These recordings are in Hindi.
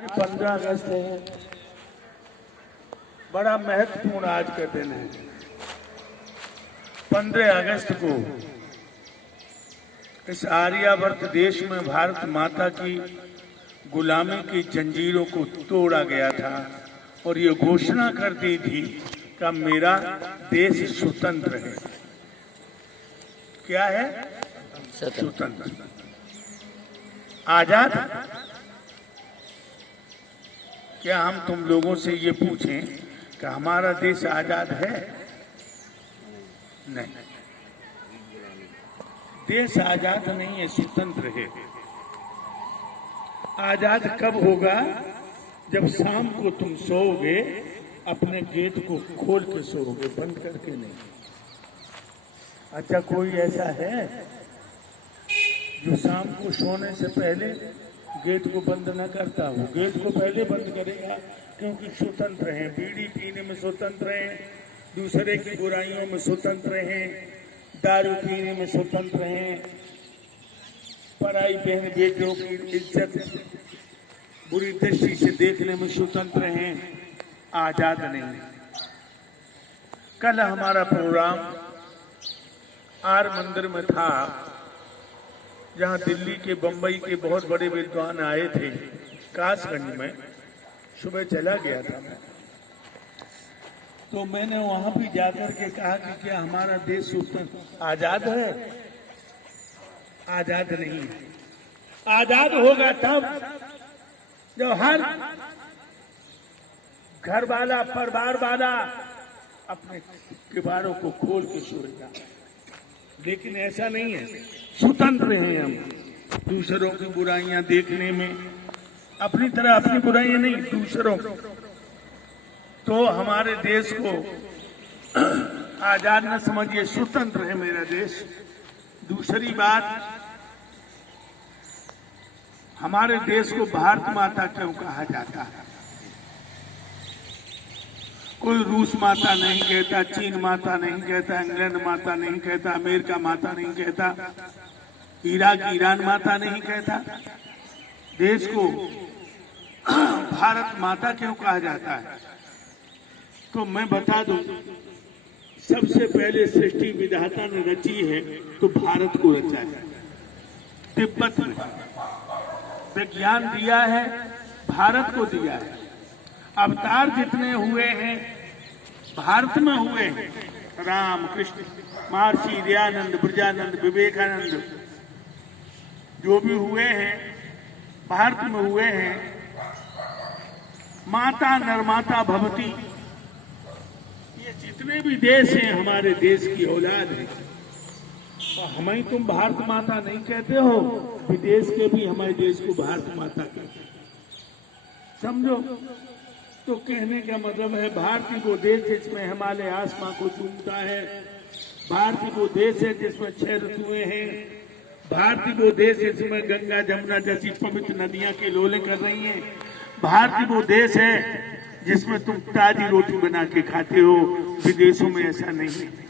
15 अगस्त है, बड़ा महत्वपूर्ण आज का दिन है। 15 अगस्त को इस आर्यावर्त देश में भारत माता की गुलामी की जंजीरों को तोड़ा गया था और ये घोषणा कर दी थी कि मेरा देश स्वतंत्र है। क्या है? स्वतंत्र, आजाद। क्या हम तुम लोगों से ये पूछें कि हमारा देश आजाद है? नहीं, देश आजाद नहीं है, स्वतंत्र है। आजाद कब होगा? जब शाम को तुम सोओगे अपने गेट को खोल के सोओगे, बंद करके नहीं। अच्छा, कोई ऐसा है जो शाम को सोने से पहले गेट को बंद न करता हो? गेट को पहले बंद करेगा, क्योंकि स्वतंत्र हैं। बीड़ी पीने में स्वतंत्र हैं, दूसरे की बुराइयों में स्वतंत्र हैं, दारू पीने में स्वतंत्र हैं, पराई बहन बेटियों की इज्जत बुरी दृष्टि से देखने में स्वतंत्र हैं, आजाद नहीं। कल हमारा प्रोग्राम आर मंदिर में था, जहां दिल्ली के, बंबई के बहुत बड़े विद्वान आए थे, कासगंज में। सुबह चला गया था मैं, तो मैंने वहां भी जाकर के कहा कि क्या हमारा देश स्वतंत्र आजाद है? आजाद नहीं है। आजाद होगा तब जब हर घर वाला, परिवार वाला अपने किवाड़ों को खोल के सोएगा। लेकिन ऐसा नहीं है, स्वतंत्र हैं हम दूसरों की बुराइयां देखने में, अपनी तरह अपनी बुराइयां नहीं, दूसरों की। तो हमारे देश को आजाद न समझिए, स्वतंत्र है मेरा देश। दूसरी बात, हमारे देश को भारत माता क्यों कहा जाता है? कोई रूस माता नहीं कहता, चीन माता नहीं कहता, इंग्लैंड माता नहीं कहता, अमेरिका माता नहीं कहता, इराक ईरान माता नहीं कहता। देश को भारत माता क्यों कहा जाता है? तो मैं बता दूं, सबसे पहले सृष्टि विधाता ने रची है तो भारत को रचा है। तिब्बत में विज्ञान दिया है, भारत को दिया है। अवतार जितने हुए हैं भारत में हुए हैं, राम, कृष्ण, महर्षि दयानंद, ब्रजानंद, विवेकानंद, जो भी हुए हैं भारत में हुए हैं। माता नर्माता भवती, ये जितने भी देश हैं हमारे देश की औलाद है। तो हमें तुम भारत माता नहीं कहते हो, विदेश के भी हमारे देश को भारत माता कहते हैं, समझो। तो कहने का मतलब है, भारतीय वो देश जिसमें हिमालय आसमां को चूमता है, भारतीय वो देश है जिसमें 6 ऋतुएं हैं, भारतीय वो देश जिसमें गंगा जमुना जैसी पवित्र नदियां के लोले कर रही हैं, भारतीय वो देश है जिसमें तुम ताजी रोटी बना के खाते हो। विदेशों में ऐसा नहीं है।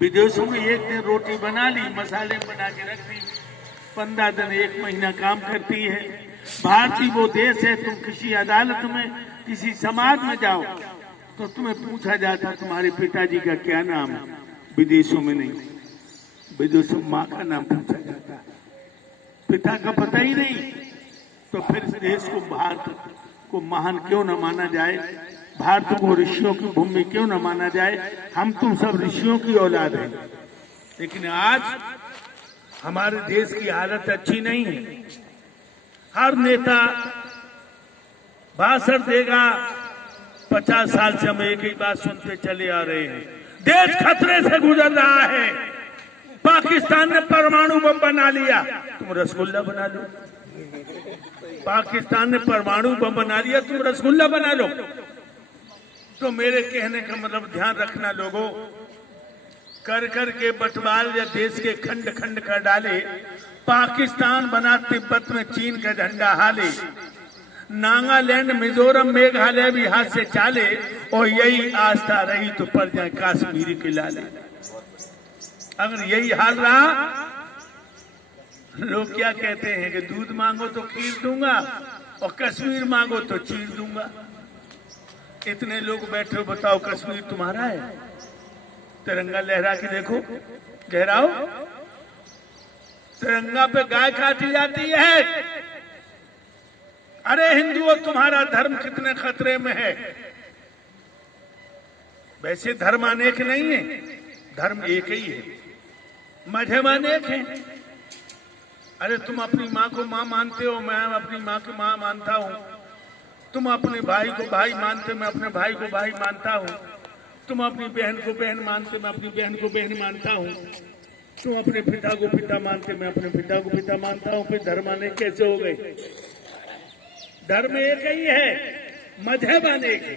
विदेशों में एक दिन रोटी बना ली, मसाले बना के रख दी, 15 दिन 1 महीना काम करती है। भारतीय वो देश है, तुम किसी अदालत में, किसी समाज में जाओ तो तुम्हें पूछा जाता तुम्हारे पिताजी का क्या नाम है। विदेशों में नहीं, विदेशों में माँ का नाम पूछा जाता है, पिता का पता ही नहीं। तो फिर इस देश को, भारत को महान क्यों न माना जाए? भारत को ऋषियों की भूमि क्यों न माना जाए? हम तुम सब ऋषियों की औलाद हैं। लेकिन आज हमारे देश की हालत अच्छी नहीं है। हर नेता भाषण देगा, 50 साल से हम एक ही बात सुनते चले आ रहे हैं, देश खतरे से गुजर रहा है, पाकिस्तान ने परमाणु बम बना लिया, तुम रसगुल्ला बना लो। पाकिस्तान ने परमाणु बम बना लिया, तुम रसगुल्ला बना लो। तो मेरे कहने का मतलब ध्यान रखना लोगों, कर कर के बंटवाल या देश के खंड खंड कर डाले, पाकिस्तान बना तिब्बत में चीन का झंडा हाले, नागालैंड, मिजोरम, मेघालय भी हाथ से चाले, और यही आस्था रही तो पड़ जाए कश्मीरी के लाले। अगर यही हाल रहा, लोग क्या कहते हैं कि दूध मांगो तो खीर दूंगा, और कश्मीर मांगो तो चीर दूंगा। इतने लोग बैठे हो, बताओ कश्मीर तुम्हारा है? तिरंगा लहरा के देखो, लहराओ। तिरंगा पे गाय काटी जाती है। अरे हिंदुओं, तुम्हारा धर्म कितने खतरे में है। वैसे धर्म अनेक नहीं है, धर्म एक ही है, मजहब अनेक है। अरे तुम अपनी माँ को माँ मानते हो, मैं अपनी माँ को माँ मानता हूँ। तुम अपने भाई को भाई मानते, मैं अपने भाई को भाई मानता हूँ। तुम अपनी बहन को बहन मानते, मैं अपनी बहन को बहन मानता हूँ। तुम अपने पिता को पिता मानते, मैं अपने पिता को पिता मानता हूँ। फिर धर्म अनेक कैसे हो गए? धर्म एक ही है, मजहब अनेक है।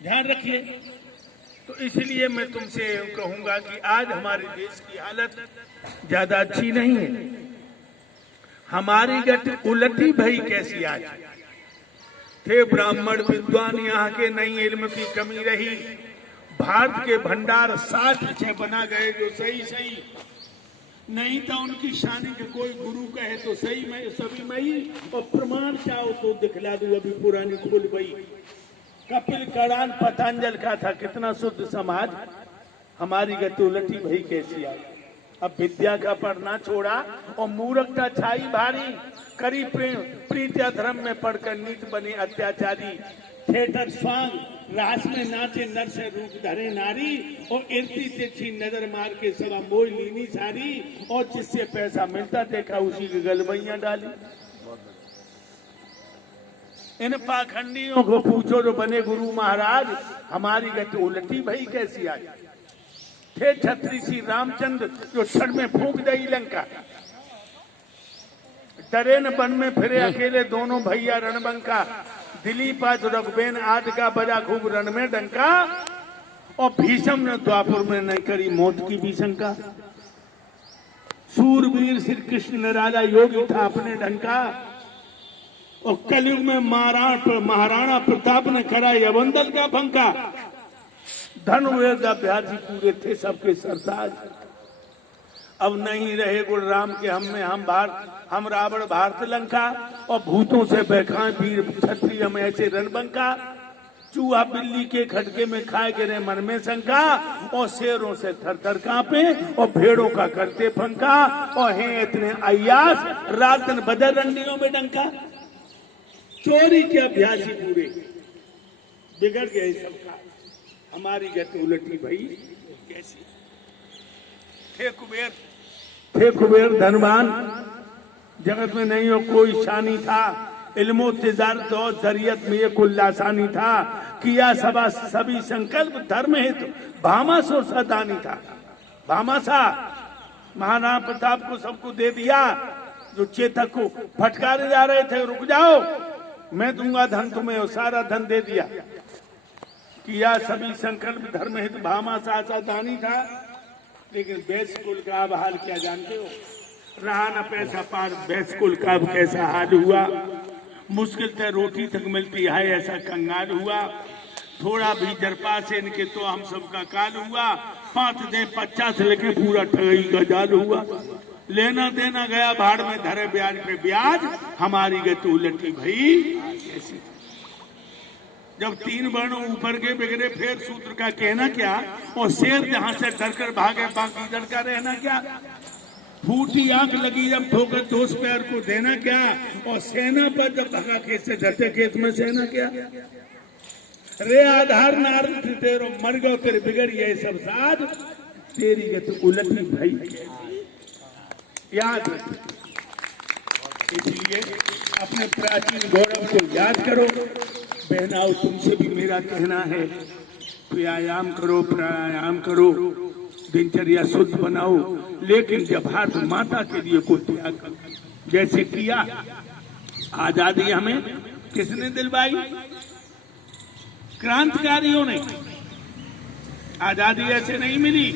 ध्यान रखिए। तो इसलिए मैं तुमसे कहूंगा कि आज हमारे देश की हालत ज्यादा अच्छी नहीं है। हमारी गति उलटी भई कैसी आज। थे ब्राह्मण विद्वान यहाँ के, नहीं इल्म की कमी रही। भारत के भंडार 60 बना गए जो सही सही, नहीं तो उनकी शानी के कोई गुरु कहे तो सही, मैं सभी मई। और प्रमाण चाहो तो दिखला दूं, अभी पुरानी खोल गई। कपिल करान पतंजल का था, कितना शुद्ध समाज। हमारी गति उलटी भई कैसी आई। अब विद्या का पढ़ना छोड़ा और मूर्खता छाई भारी। करी प्रीत धर्म में पढ़कर नीत बने अत्याचारी। थिएटर स्वांग रास में नाचे नर से रूप धरे नारी। और इर्ती तिरछी नजर मार के सवा मोह लीनी सारी। और जिससे पैसा मिलता देखा उसी की गलबैयां डाली। इन पाखंडियों को पूछो जो बने गुरु महाराज, हमारी गति उलटी भई कैसी आई। थे छत्री श्री रामचंद्र जो क्षण में फूंक दई लंका। डरे न बन में फिरे अकेले दोनों भैया रणबंका। दिलीप आज रघुबेन आद का बजा खूब रण में डंका। और भीषम ने द्वापुर में नहीं करी मौत की भी शंका। सूरवीर श्री कृष्ण ने राजा योगी था अपने ढंका। और कलयुग में महाराणा प्रताप ने करा यवंदल का फंका। धनुर्वेद अभ्यासी पूरे थे सबके सरताज। अब नहीं रहे गुण राम के हम में, हम रावण भारत लंका। और भूतों से बैखाए वीर क्षत्रिय हम ऐसे रणबंका। चूहा बिल्ली के खटके में खाए गिरे मन में शंका। और शेरों से थर थर कांपे और भेड़ों का करते फंका। और हैं इतने अय्यास रात दिन बदर रंडियों में डंका। चोरी के अभ्यासी पूरे बिगड़ गए सबका। हमारी गति उलटी भई कैसी। थे कुबेर धनवान जगत में नहीं हो कोई शानी था। इल्मो तिजारत और जरियत में ये कुल आसानी था। किया सभा सभी संकल्प धर्म हेतु भामास और सदानी था। भामासा महाराणा प्रताप को सबको दे दिया। जो चेतक को फटकारे जा रहे थे, रुक जाओ मैं दूंगा धन तुम्हें, और सारा धन दे दिया। किया सभी संकल्प धर्म हेतु भामासा सदानी था। लेकिन वैश्य कुल का अब हाल क्या जानते हो। रहा न पैसा पार, वैश्य कुल का अब कैसा हाल हुआ। मुश्किल से रोटी तक मिलती है ऐसा कंगाल हुआ। थोड़ा भी जरपा से इनके तो हम सबका काल हुआ। 5 दे 50 लेके पूरा ठगी का जाल हुआ। लेना देना गया भाड़ में धरे ब्याज पे ब्याज। हमारी गति उलटी भई कैसी। जब 3 वर्ण ऊपर के बिगड़े फिर सूत्र का कहना क्या। और शेर जहां से डरकर भागे बाकी डर का रहना क्या। फूटी आंख लगी जब ठोकर दोस्त पैर को देना क्या। और सेना पर जब भगा खेत से डरते खेत में सेना क्या। रे आधार नार तेरो मर गो तेरे बिगड़ गए सब साज। तेरी गति उलटी भई याद रख। इसलिए अपने प्राचीन गौरव को याद करो। बहनाओं तुमसे भी मेरा कहना है, व्यायाम करो, प्राणायाम करो, दिनचर्या शुद्ध बनाओ। लेकिन जब भारत माता के लिए को त्याग करो, जैसे किया। आजादी हमें किसने दिलवाई। क्रांतिकारियों ने। आजादी ऐसे नहीं मिली।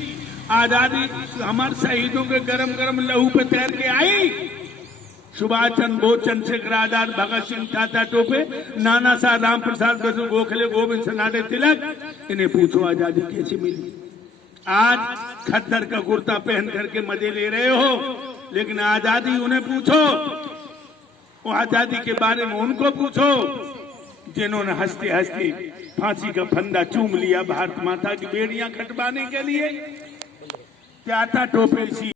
आजादी हमारे शहीदों के गरम गरम लहू पे तैर के आई। सुभाष चंद्र बोस, चंद्रशेखर आजाद, भगत सिंह, टाटा टोपे, नाना साहब, राम प्रसाद गोखले, गोविंद सनाडे, तिलक। इन्हें पूछो आजादी कैसी मिली। आज खद्दर का कुर्ता पहन करके मजे ले रहे हो, लेकिन आजादी उन्हें पूछो। वो आजादी के बारे में उनको पूछो जिन्होंने हंसते हंसते फांसी का फंदा चूम लिया भारत माता की बेड़ियां कटवाने के लिए। क्या था टोपे सी